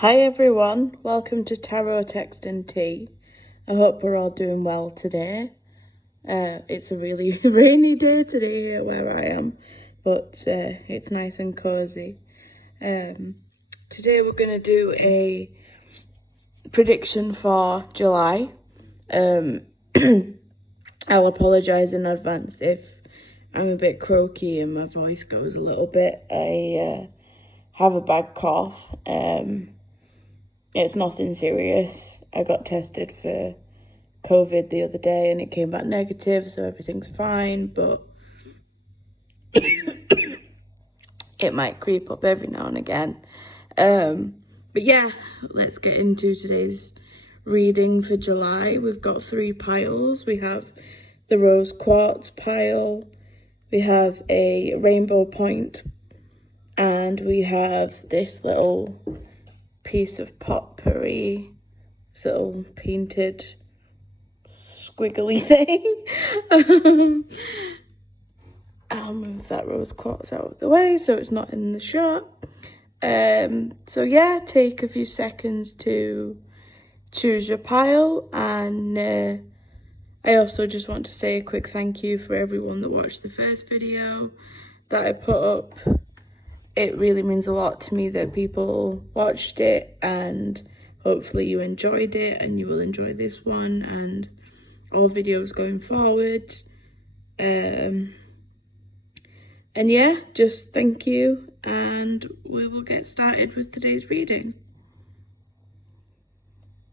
Hi everyone, welcome to Tarot Text and Tea. I hope we're all doing well today. It's a really rainy day today here where I am, but it's nice and cozy. Today we're going to do a prediction for July. I'll apologise in advance if I'm a bit croaky and my voice goes a little bit. I have a bad cough. It's nothing serious. I got tested for COVID the other day and it came back negative, so everything's fine, but it might creep up every now and again. But yeah, let's get into today's reading for July. We've got 3 piles. We have the rose quartz pile, we have a rainbow point, and we have this little piece of potpourri, this little painted squiggly thing. I'll move that rose quartz out of the way so it's not in the shot. So yeah, take a few seconds to choose your pile, and I also just want to say a quick thank you for everyone that watched the first video that I put up. It really means a lot to me that people watched it, and hopefully you enjoyed it and you will enjoy this one and all videos going forward. And yeah, just thank you, and we will get started with today's reading.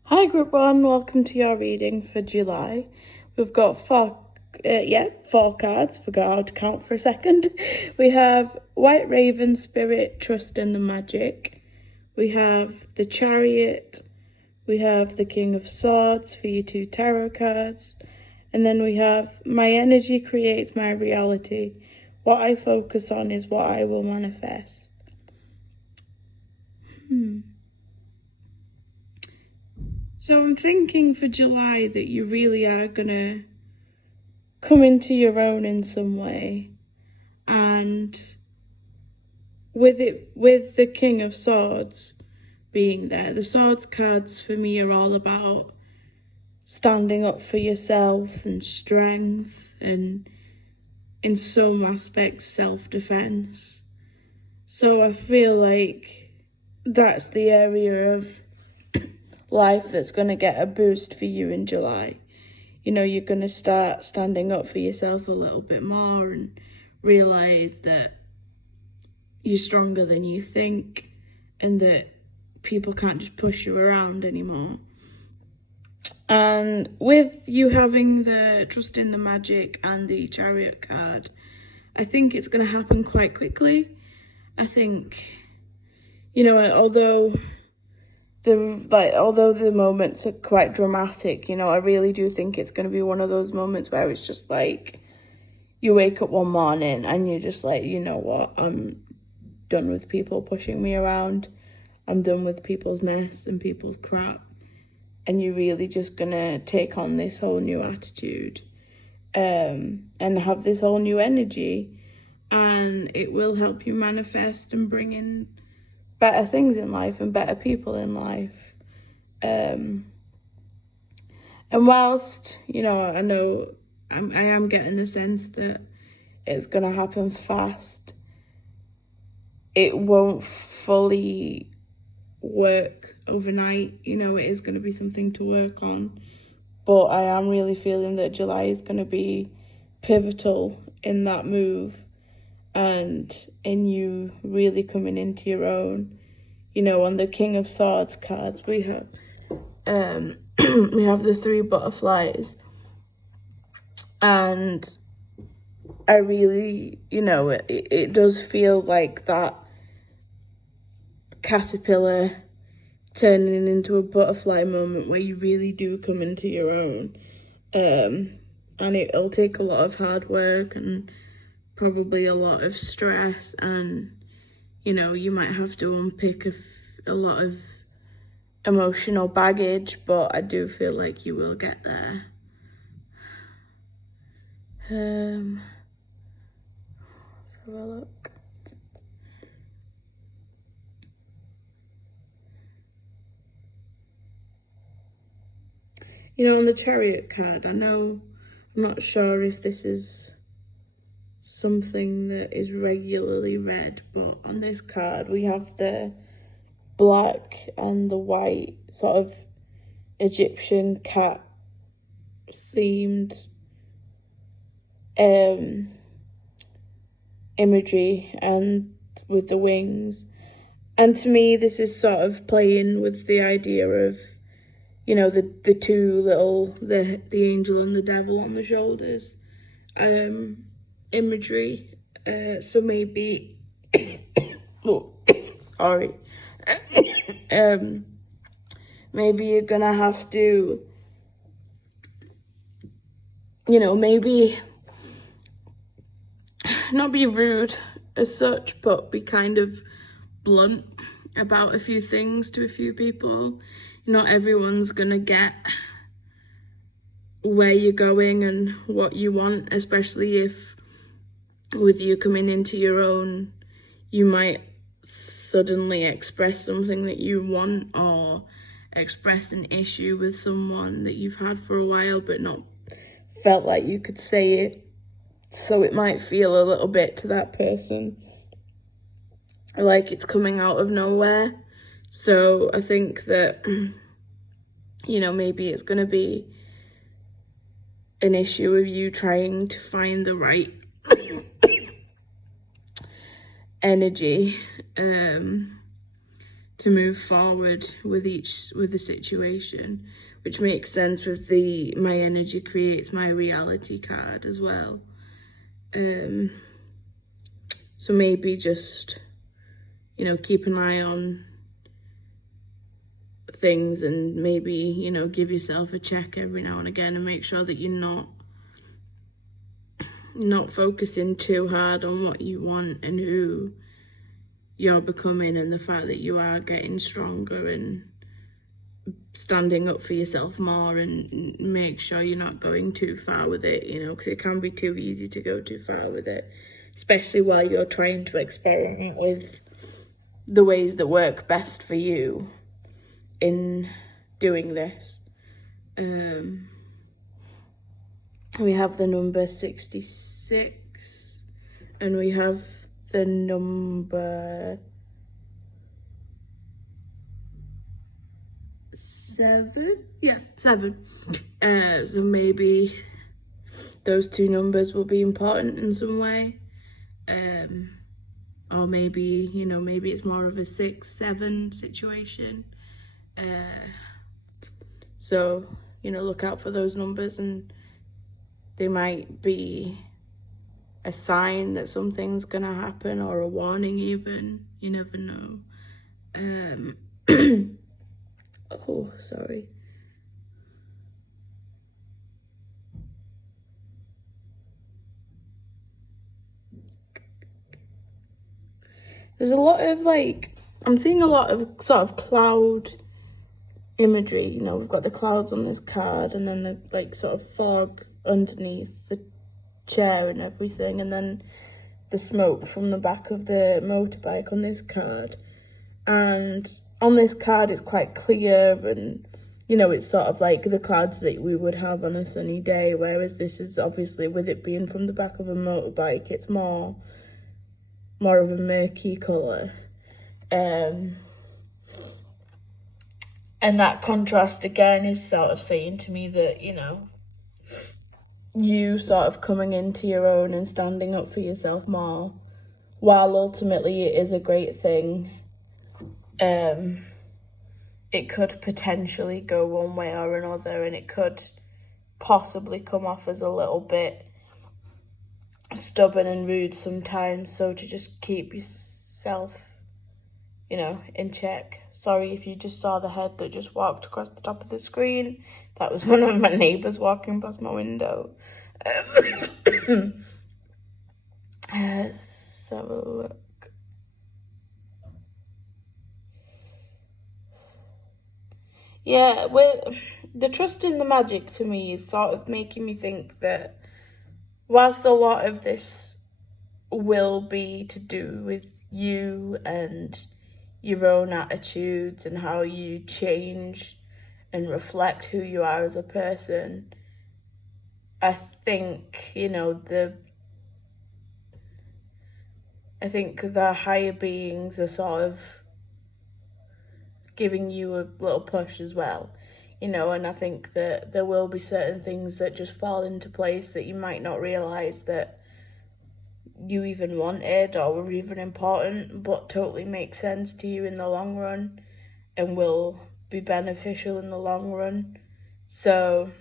Hi group 1, welcome to your reading for July. We've got 4 cards. Forgot how to count for a second. We have White Raven, Spirit, Trust in the Magic. We have the Chariot. We have the King of Swords for your 2 tarot cards. And then we have My energy creates my reality. What I focus on is what I will manifest. So I'm thinking for July that you really are gonna come into your own in some way. And with the King of Swords being there, the Swords cards for me are all about standing up for yourself and strength, and in some aspects self-defense. So I feel like that's the area of life that's going to get a boost for you in July. You know, you're going to start standing up for yourself a little bit more and realise that you're stronger than you think and that people can't just push you around anymore. And with you having the Trust in the Magic and the Chariot card, I think it's going to happen quite quickly. I think, you know, although the moments are quite dramatic, you know, I really do think it's going to be one of those moments where it's just like you wake up one morning and you're just like, you know what, I'm done with people pushing me around. I'm done with people's mess and people's crap. And you're really just going to take on this whole new attitude and have this whole new energy. And it will help you manifest and bring in better things in life and better people in life. And whilst, you know, I know I am getting the sense that it's going to happen fast, it won't fully work overnight. You know, it is going to be something to work on. But I am really feeling that July is going to be pivotal in that move and in you really coming into your own. You know, on the King of Swords cards, we have we have the 3 butterflies. And I really, you know, it does feel like that caterpillar turning into a butterfly moment where you really do come into your own. And it'll take a lot of hard work and probably a lot of stress, and you know, you might have to unpick a lot of emotional baggage, but I do feel like you will get there. Let's have a look. You know, on the Chariot card, I'm not sure if this is something that is regularly read, but on this card we have the black and the white sort of Egyptian cat themed imagery and with the wings. And to me, this is sort of playing with the idea of, you know, the two little, the angel and the devil on the shoulders imagery. So maybe, oh, sorry. Maybe you're gonna have to, you know, maybe not be rude as such, but be kind of blunt about a few things to a few people. Not everyone's gonna get where you're going and what you want, especially if with you coming into your own, you might suddenly express something that you want or express an issue with someone that you've had for a while but not felt like you could say it. So it might feel a little bit to that person like it's coming out of nowhere. So I think that, you know, maybe it's going to be an issue of you trying to find the right energy to move forward with the situation, which makes sense with the my energy creates my reality card as well. So maybe just, you know, keep an eye on things and maybe, you know, give yourself a check every now and again and make sure that you're not focusing too hard on what you want and who you're becoming, and the fact that you are getting stronger and standing up for yourself more, and make sure you're not going too far with it, you know, because it can be too easy to go too far with it, especially while you're trying to experiment with the ways that work best for you in doing this. We have the number 66 and we have the number 7. Yeah, 7. So maybe those two numbers will be important in some way. Or maybe, you know, maybe it's more of a 6-7 situation. So, you know, look out for those numbers, and they might be a sign that something's gonna happen, or a warning even. You never know. Oh, sorry. There's a lot of, like, I'm seeing a lot of sort of cloud imagery. You know, we've got the clouds on this card, and then the, like, sort of fog underneath the chair and everything, and then the smoke from the back of the motorbike on this card. And on this card it's quite clear, and, you know, it's sort of like the clouds that we would have on a sunny day, whereas this is obviously, with it being from the back of a motorbike, it's more of a murky colour. And that contrast again is sort of saying to me that, you know, you sort of coming into your own and standing up for yourself more, while ultimately it is a great thing, it could potentially go one way or another, and it could possibly come off as a little bit stubborn and rude sometimes. So to just keep yourself, you know, in check. Sorry if you just saw the head that just walked across the top of the screen. That was one of my neighbours walking past my window. Let's have a look. Yeah, the trust in the magic to me is sort of making me think that whilst a lot of this will be to do with you and your own attitudes and how you change and reflect who you are as a person, I think, you know, I think the higher beings are sort of giving you a little push as well, you know, and I think that there will be certain things that just fall into place that you might not realise that you even wanted or were even important, but totally make sense to you in the long run and will be beneficial in the long run. So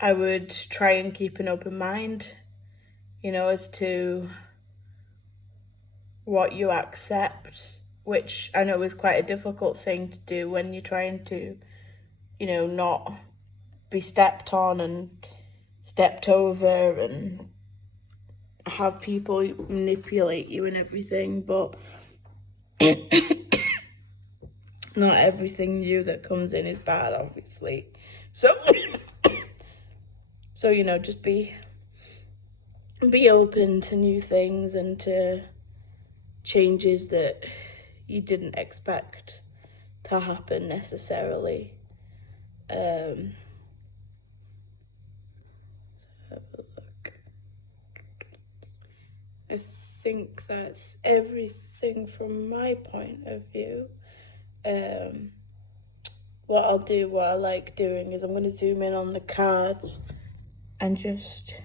I would try and keep an open mind, you know, as to what you accept, which I know is quite a difficult thing to do when you're trying to, you know, not be stepped on and stepped over and have people manipulate you and everything, but not everything new that comes in is bad, obviously. So, you know, just be open to new things and to changes that you didn't expect to happen necessarily. Have a look. I think that's everything from my point of view. What I like doing is I'm going to zoom in on the cards and just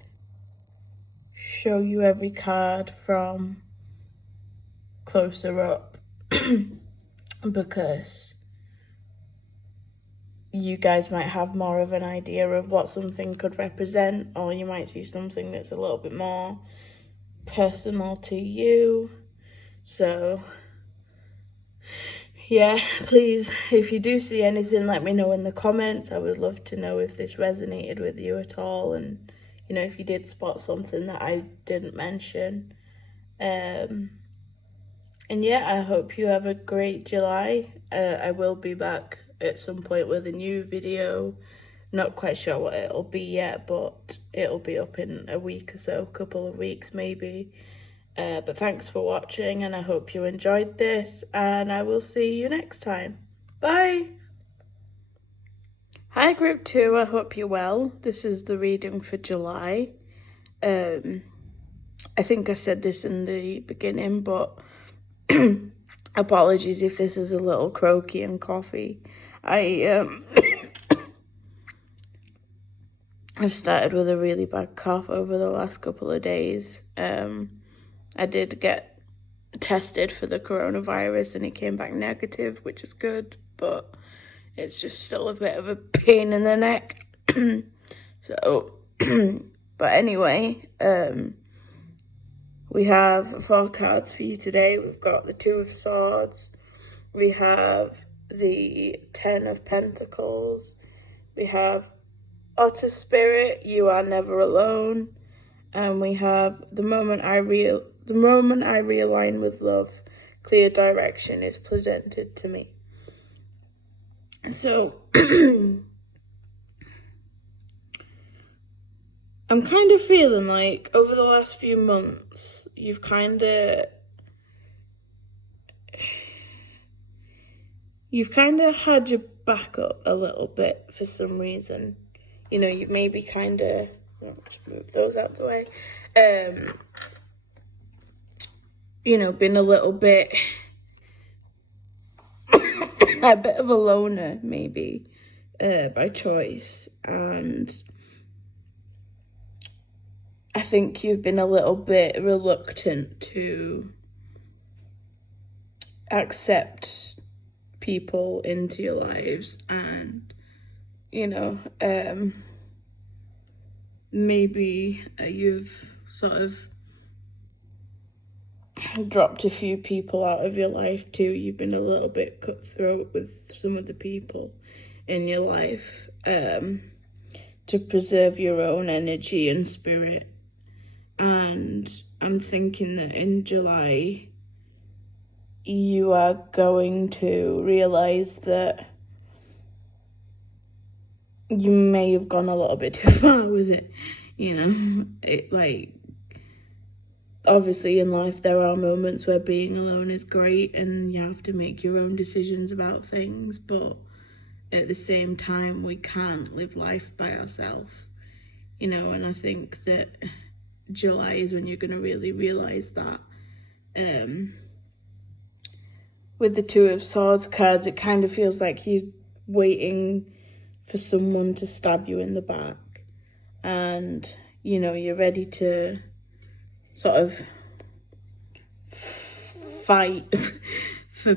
show you every card from closer up because you guys might have more of an idea of what something could represent, or you might see something that's a little bit more personal to you. So yeah, please, if you do see anything, let me know in the comments. I would love to know if this resonated with you at all, and, you know, if you did spot something that I didn't mention. And yeah, I hope you have a great July. I will be back at some point with a new video. Not quite sure what it'll be yet, but it'll be up in a week or so, couple of weeks maybe. But thanks for watching, and I hope you enjoyed this, and I will see you next time. Bye! Hi Group 2, I hope you're well. This is the reading for July. I think I said this in the beginning, but apologies if this is a little croaky and coughy. I've started with a really bad cough over the last couple of days. I did get tested for the coronavirus and it came back negative, which is good, but it's just still a bit of a pain in the neck. So, but anyway, we have 4 cards for you today. We've got the 2 of Swords, we have the 10 of Pentacles, we have Otter Spirit, you are never alone, and we have the moment I realign with love, clear direction is presented to me. So I'm kind of feeling like over the last few months, you've kind of had your back up a little bit for some reason. You know, you've maybe kind of, just move those out the way, you know, been a little bit, a bit of a loner maybe, by choice, and I think you've been a little bit reluctant to accept people into your lives, and, you know, maybe you've sort of dropped a few people out of your life too. You've been a little bit cutthroat with some of the people in your life, to preserve your own energy and spirit. And I'm thinking that in July, you are going to realize that you may have gone a little bit too far with it, you know, obviously in life there are moments where being alone is great and you have to make your own decisions about things, but at the same time we can't live life by ourselves, you know. And I think that July is when you're going to really realise that. With the Two of Swords cards, it kind of feels like you're waiting for someone to stab you in the back, and you know, you're ready to sort of fight for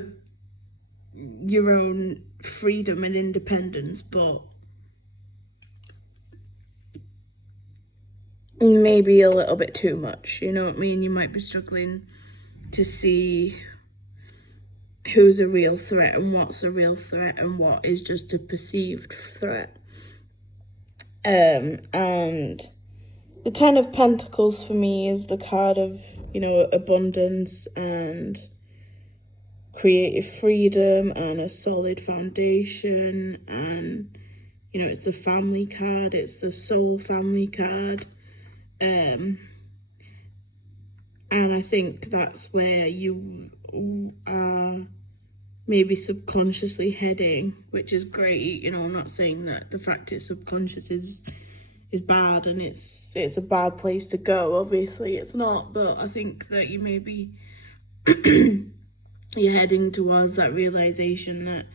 your own freedom and independence, but maybe a little bit too much, you know what I mean? You might be struggling to see who's a real threat and what's a real threat and what is just a perceived threat. And the Ten of Pentacles for me is the card of, you know, abundance and creative freedom and a solid foundation. And, you know, it's the family card, it's the soul family card. And I think that's where you are maybe subconsciously heading, which is great. You know, I'm not saying that the fact it's subconscious is bad and it's a bad place to go. Obviously it's not, but I think that you maybe you're heading towards that realization that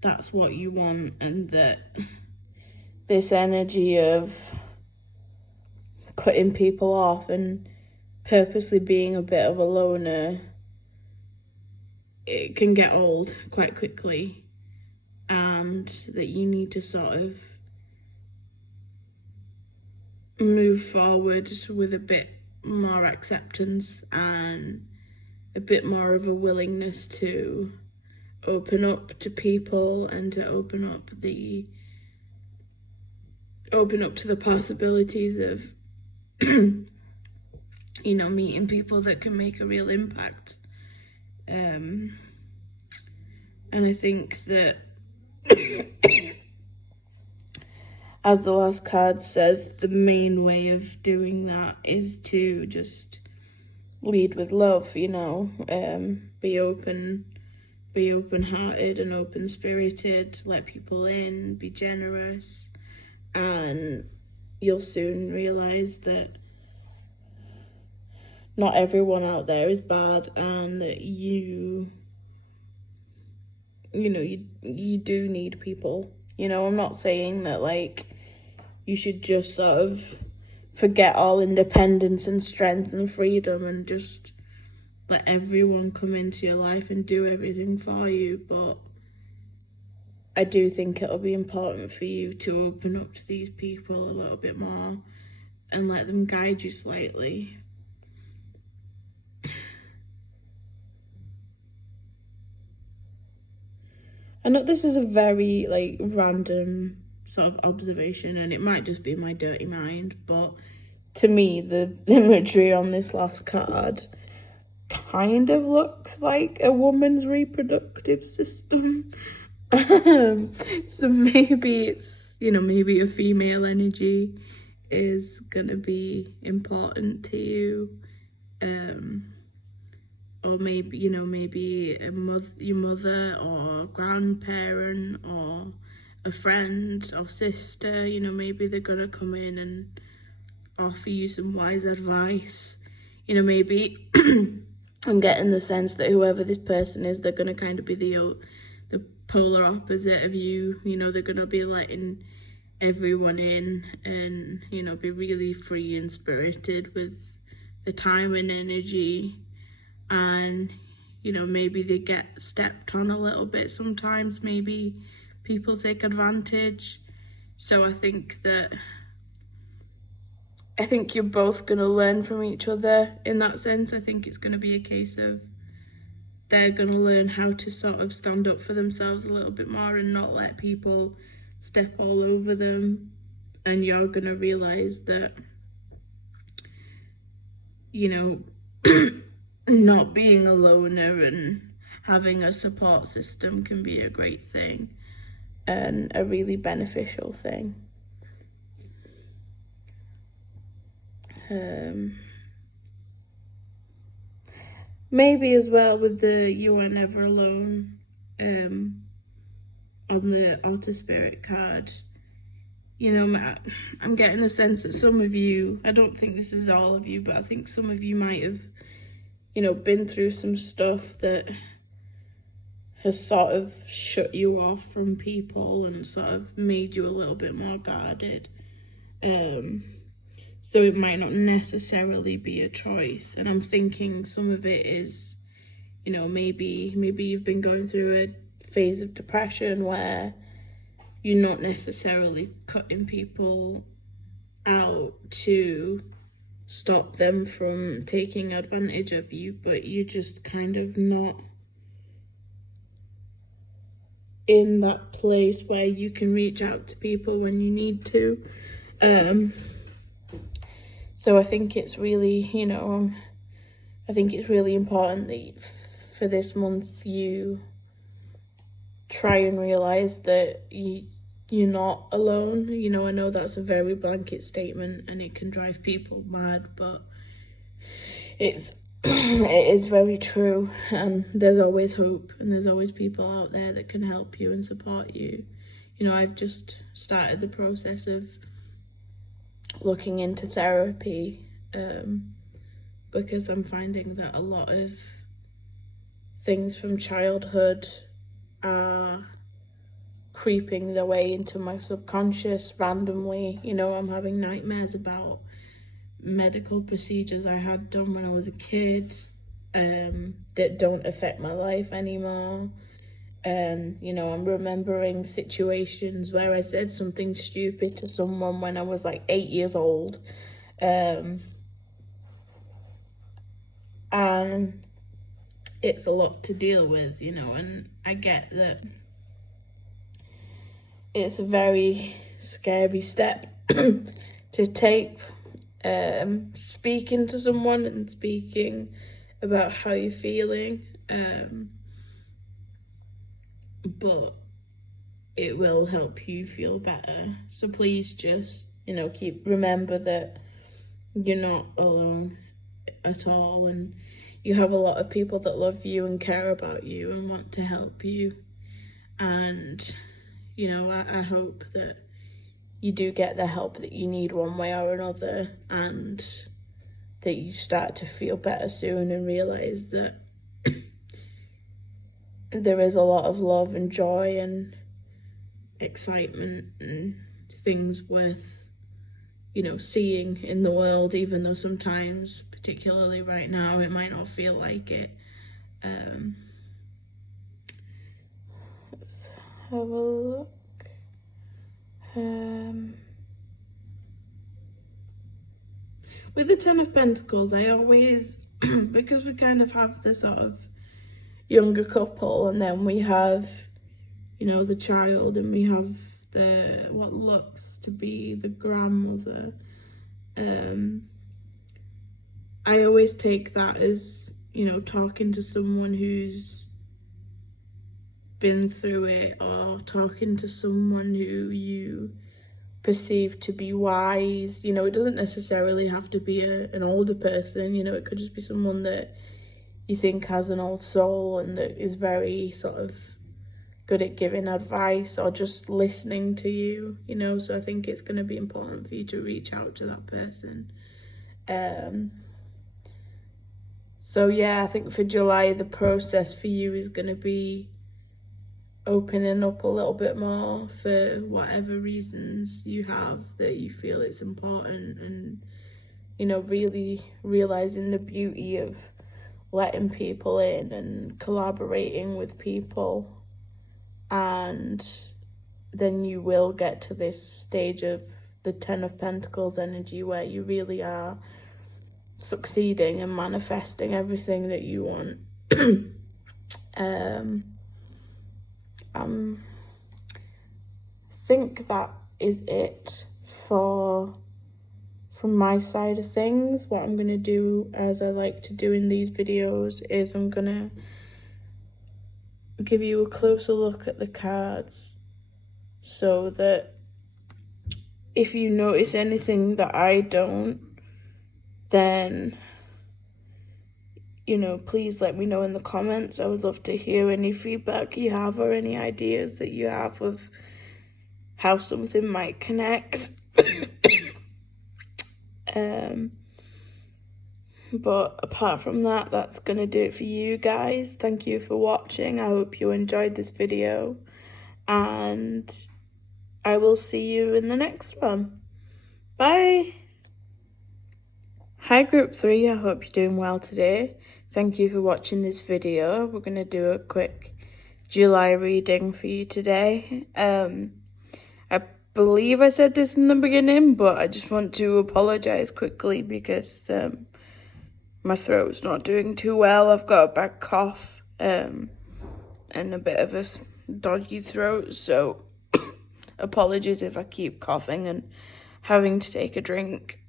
that's what you want, and that this energy of cutting people off and purposely being a bit of a loner, it can get old quite quickly, and that you need to sort of move forward with a bit more acceptance and a bit more of a willingness to open up to people and to open up to the possibilities of you know, meeting people that can make a real impact. And I think that as the last card says, the main way of doing that is to just lead with love, you know. Be open-hearted and open-spirited, let people in, be generous, and you'll soon realise that not everyone out there is bad, and that you do need people. You know, I'm not saying that, like, you should just sort of forget all independence and strength and freedom and just let everyone come into your life and do everything for you, but I do think it'll be important for you to open up to these people a little bit more and let them guide you slightly. I know this is a very, like, random sort of observation, and it might just be my dirty mind, but to me, the imagery on this last card kind of looks like a woman's reproductive system. So maybe it's, you know, maybe a female energy is gonna be important to you. Or maybe, you know, maybe your mother or grandparent or a friend or sister, you know, maybe they're going to come in and offer you some wise advice. You know, maybe I'm getting the sense that whoever this person is, they're going to kind of be the polar opposite of you. You know, they're going to be letting everyone in and, you know, be really free and spirited with the time and energy. And, you know, maybe they get stepped on a little bit sometimes. Maybe people take advantage. So I think you're both going to learn from each other in that sense. I think it's going to be a case of they're going to learn how to sort of stand up for themselves a little bit more and not let people step all over them. And you're going to realise that, you know, not being a loner and having a support system can be a great thing and a really beneficial thing. maybe as well with the You Are Never Alone on the Outer Spirit card, you know, I'm getting the sense that some of you, I don't think this is all of you, but I think some of you might have, you know, been through some stuff that has sort of shut you off from people and sort of made you a little bit more guarded. So it might not necessarily be a choice. And I'm thinking some of it is, you know, maybe you've been going through a phase of depression where you're not necessarily cutting people out to stop them from taking advantage of you, but you're just kind of not in that place where you can reach out to people when you need to. So I think it's really, you know, I think it's really important that for this month you try and realize that you're not alone. You know, I know that's a very blanket statement and it can drive people mad, but it is very true, and there's always hope, and there's always people out there that can help you and support you. You know, I've just started the process of looking into therapy because I'm finding that a lot of things from childhood are creeping their way into my subconscious randomly. You know, I'm having nightmares about medical procedures I had done when I was a kid that don't affect my life anymore. You know, I'm remembering situations where I said something stupid to someone when I was like 8 years old. And it's a lot to deal with, you know, and I get that it's a very scary step to take, speaking to someone and speaking about how you're feeling. But it will help you feel better. So please just, you know, remember that you're not alone at all, and you have a lot of people that love you and care about you and want to help you. And, you know, I hope that you do get the help that you need one way or another, and that you start to feel better soon and realize that there is a lot of love and joy and excitement and things worth, you know, seeing in the world, even though sometimes, particularly right now, it might not feel like it. Let's have a look. With the Ten of Pentacles, I always, because we kind of have the sort of younger couple, and then we have, you know, the child, and we have the what looks to be the grandmother. I always take that as, you know, talking to someone who's been through it, or talking to someone who you perceive to be wise. You know, it doesn't necessarily have to be an older person, you know, it could just be someone that you think has an old soul and that is very sort of good at giving advice or just listening to you, you know. So I think it's going to be important for you to reach out to that person. So yeah, I think for July, the process for you is going to be opening up a little bit more for whatever reasons you have that you feel it's important, and, you know, really realizing the beauty of letting people in and collaborating with people. And then you will get to this stage of the Ten of Pentacles energy where you really are succeeding and manifesting everything that you want. I think that is it from my side of things. What I'm going to do, as I like to do in these videos, is I'm going to give you a closer look at the cards, so that if you notice anything that I don't, then you know, please let me know in the comments. I would love to hear any feedback you have or any ideas that you have of how something might connect. But apart from that, that's gonna do it for you guys. Thank you for watching. I hope you enjoyed this video, and I will see you in the next one. Bye. Hi Group 3, I hope you're doing well today. Thank you for watching this video. We're going to do a quick July reading for you today. I believe I said this in the beginning, but I just want to apologise quickly because my throat's not doing too well. I've got a bad cough and a bit of a dodgy throat, so apologies if I keep coughing and having to take a drink.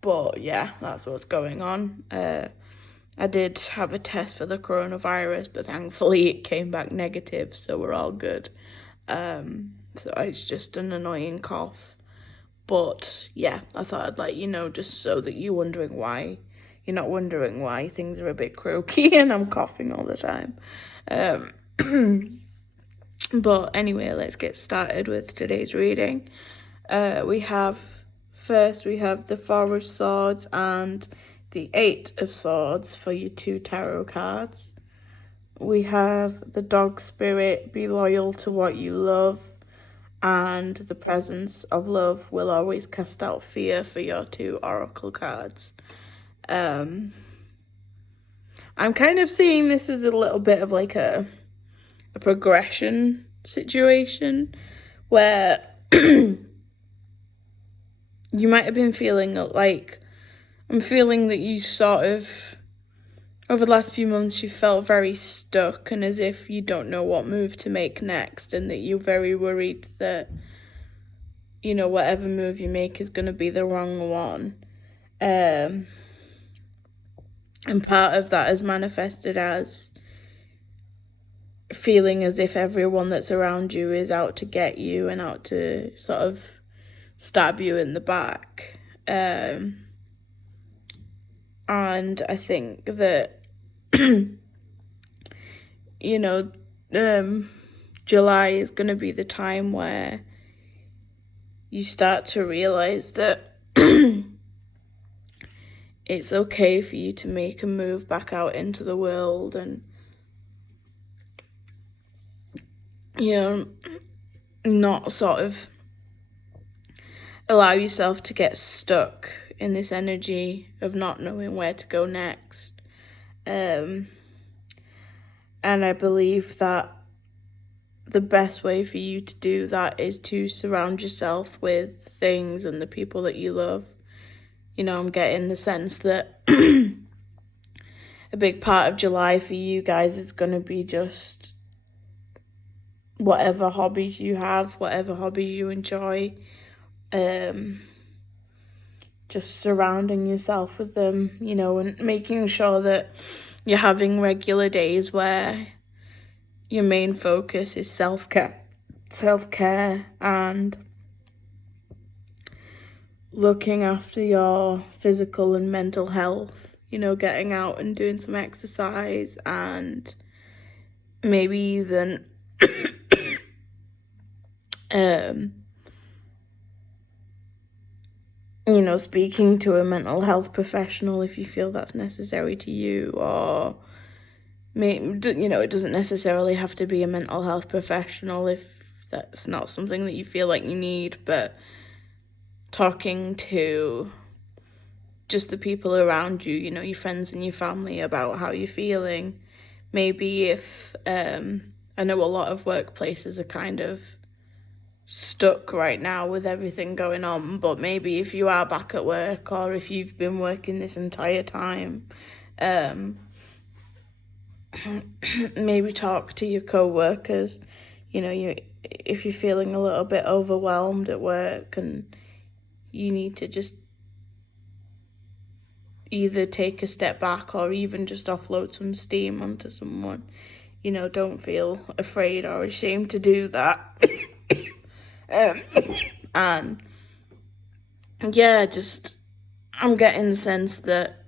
But yeah, that's what's going on. I did have a test for the coronavirus, but thankfully it came back negative, so we're all good. So it's just an annoying cough. But yeah, I thought I'd let you know just so that you're not wondering why things are a bit croaky and I'm coughing all the time. But anyway, let's get started with today's reading. We have the Four of Swords and the Eight of Swords for your 2 tarot cards. We have the Dog Spirit, be loyal to what you love, and the Presence of Love will always cast out fear for your 2 oracle cards. I'm kind of seeing this as a little bit of like a progression situation where you might have been feeling like, I'm feeling that you sort of, over the last few months, you felt very stuck and as if you don't know what move to make next, and that you're very worried that, you know, whatever move you make is going to be the wrong one. And part of that is manifested as feeling as if everyone that's around you is out to get you and out to sort of stab you in the back. And I think that, you know, July is going to be the time where you start to realize that it's okay for you to make a move back out into the world and, you know, not sort of allow yourself to get stuck in this energy of not knowing where to go next. And I believe that the best way for you to do that is to surround yourself with things and the people that you love. You know, I'm getting the sense that a big part of July for you guys is going to be just whatever hobbies you have, whatever hobbies you enjoy. Just surrounding yourself with them, you know, and making sure that you're having regular days where your main focus is self-care and looking after your physical and mental health, you know, getting out and doing some exercise and maybe even you know, speaking to a mental health professional if you feel that's necessary to you, or you know, it doesn't necessarily have to be a mental health professional if that's not something that you feel like you need, but talking to just the people around you, you know, your friends and your family about how you're feeling. Maybe if, I know a lot of workplaces are kind of stuck right now with everything going on, but maybe if you are back at work or if you've been working this entire time, maybe talk to your co-workers. You know, if you're feeling a little bit overwhelmed at work and you need to just either take a step back or even just offload some steam onto someone, you know, don't feel afraid or ashamed to do that. And yeah, just I'm getting the sense that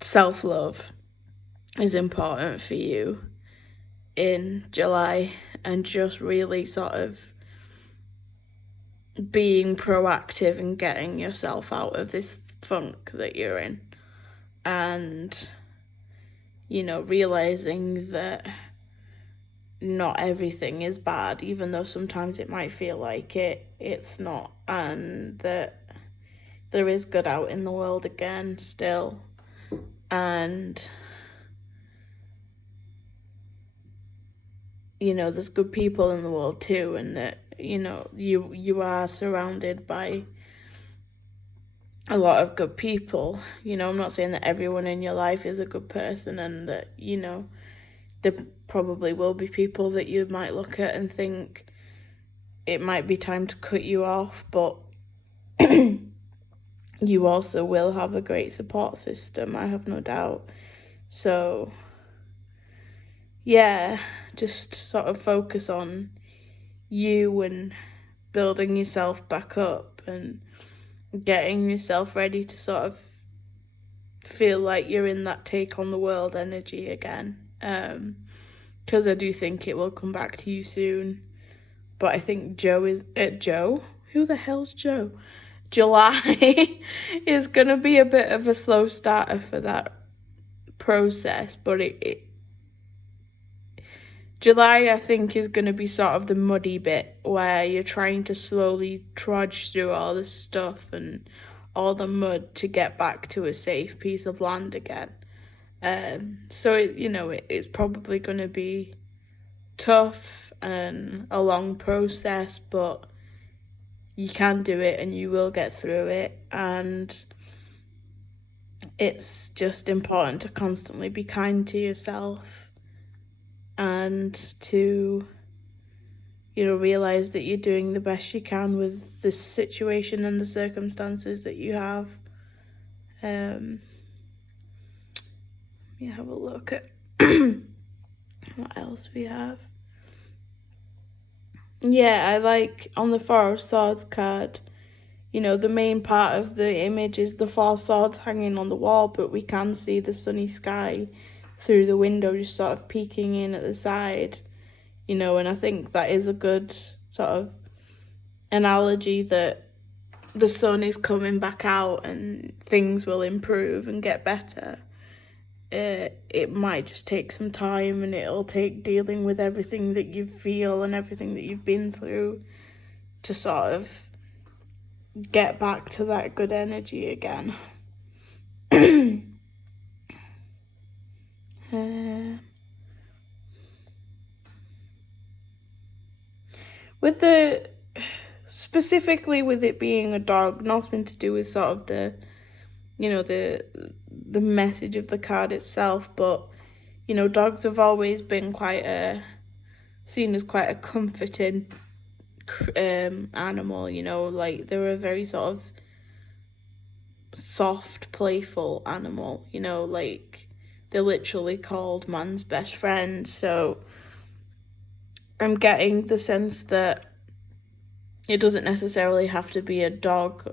self-love is important for you in July, and just really sort of being proactive and getting yourself out of this funk that you're in, and realizing that not everything is bad, even though sometimes it might feel like it's not, and that there is good out in the world again still, and there's good people in the world too, and that you are surrounded by a lot of good people. I'm not saying that everyone in your life is a good person, and that there probably will be people that you might look at and think it might be time to cut you off, but you also will have a great support system, I have no doubt. So yeah, just sort of focus on you and building yourself back up and getting yourself ready to sort of feel like you're in that take on the world energy again, because I do think it will come back to you soon. But I think Joe? Who the hell's Joe? July is going to be a bit of a slow starter for that process, but July, I think, is going to be sort of the muddy bit where you're trying to slowly trudge through all the stuff and all the mud to get back to a safe piece of land again. So it's probably going to be tough and a long process, but you can do it and you will get through it. And it's just important to constantly be kind to yourself and to realize that you're doing the best you can with the situation and the circumstances that you have. Let me have a look at what else we have. Yeah, I like on the Four of Swords card, the main part of the image is the four swords hanging on the wall, but we can see the sunny sky through the window just sort of peeking in at the side, and I think that is a good sort of analogy that the sun is coming back out and things will improve and get better. It might just take some time, and it'll take dealing with everything that you feel and everything that you've been through to sort of get back to that good energy again. Specifically with it being a dog, nothing to do with sort of the message of the card itself, but dogs have always been seen as quite a comforting animal. Like they're a very sort of soft, playful animal. Like they're literally called man's best friend. So I'm getting the sense that it doesn't necessarily have to be a dog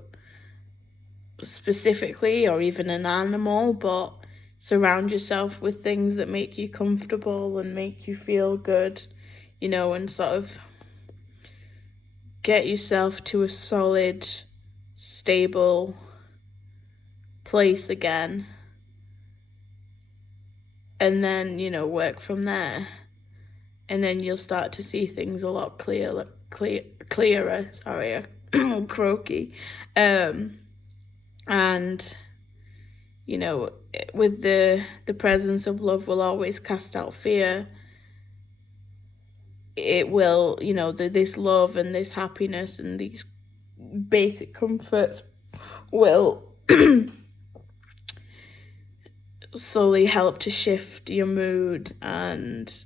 specifically, or even an animal, but surround yourself with things that make you comfortable and make you feel good, and sort of get yourself to a solid, stable place again, and then work from there, and then you'll start to see things a lot clearer. Sorry, I'm croaky. And with the presence of love will always cast out fear. It will, this love and this happiness and these basic comforts will slowly help to shift your mood, and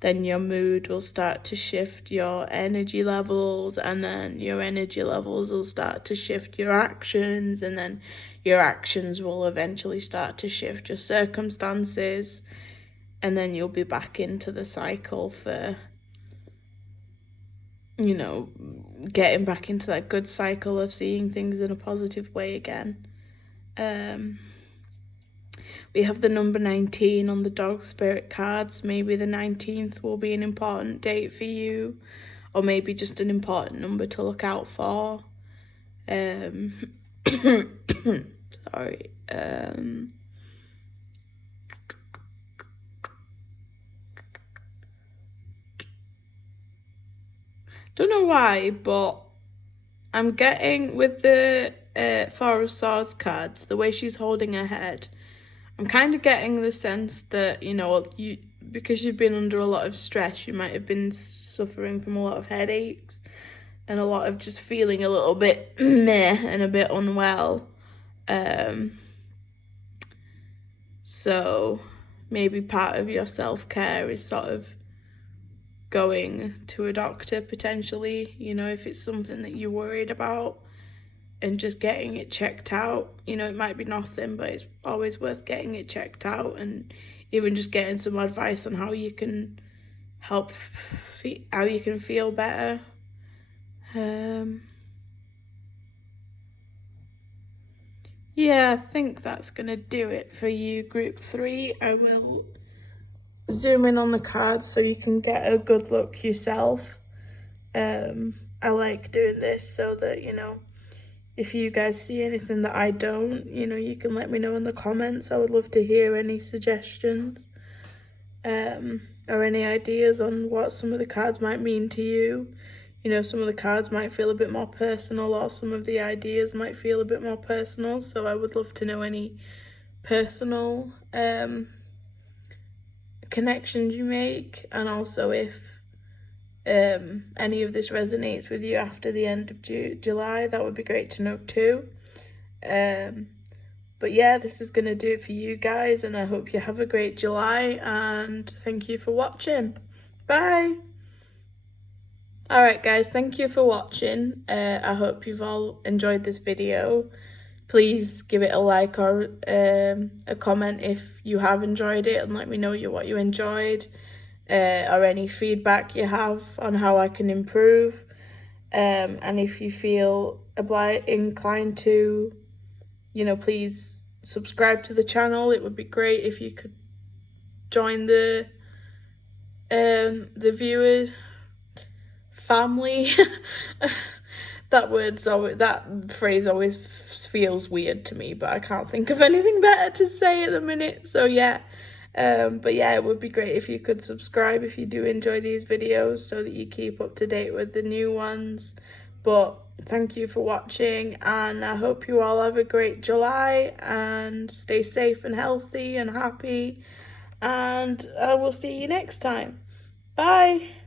then your mood will start to shift your energy levels, and then your energy levels will start to shift your actions, and then your actions will eventually start to shift your circumstances, and then you'll be back into the cycle for, getting back into that good cycle of seeing things in a positive way again. We have the number 19 on the dog spirit cards. Maybe the 19th will be an important date for you, or maybe just an important number to look out for. Sorry. Don't know why, but I'm getting with the Four of Swords cards, the way she's holding her head, I'm kind of getting the sense that, you know, because you've been under a lot of stress, you might have been suffering from a lot of headaches and a lot of just feeling a little bit meh and a bit unwell. So maybe part of your self-care is sort of going to a doctor potentially, you know, if it's something that you're worried about, and just getting it checked out. You know, it might be nothing, but it's always worth getting it checked out, and even just getting some advice on how you can help, how you can feel better. Yeah, I think that's gonna do it for you, group 3. I will zoom in on the cards so you can get a good look yourself. I like doing this so that, you know, if you guys see anything that I don't, you know, you can let me know in the comments. I would love to hear any suggestions, or any ideas on what some of the cards might mean to you. You know, some of the cards might feel a bit more personal, or some of the ideas might feel a bit more personal. So I would love to know any personal connections you make, and also if any of this resonates with you after the end of July, that would be great to know too. But yeah, this is gonna do it for you guys, and I hope you have a great July, and thank you for watching. Bye. Alright guys, thank you for watching. I hope you've all enjoyed this video. Please give it a like or a comment if you have enjoyed it, and let me know what you enjoyed, or any feedback you have on how I can improve. And if you feel inclined to, you know, please subscribe to the channel. It would be great if you could join the viewer family. That phrase always feels weird to me, but I can't think of anything better to say at the minute. So yeah, but yeah, it would be great if you could subscribe if you do enjoy these videos, so that you keep up to date with the new ones. But thank you for watching, and I hope you all have a great July, and stay safe and healthy and happy, and I will see you next time. Bye.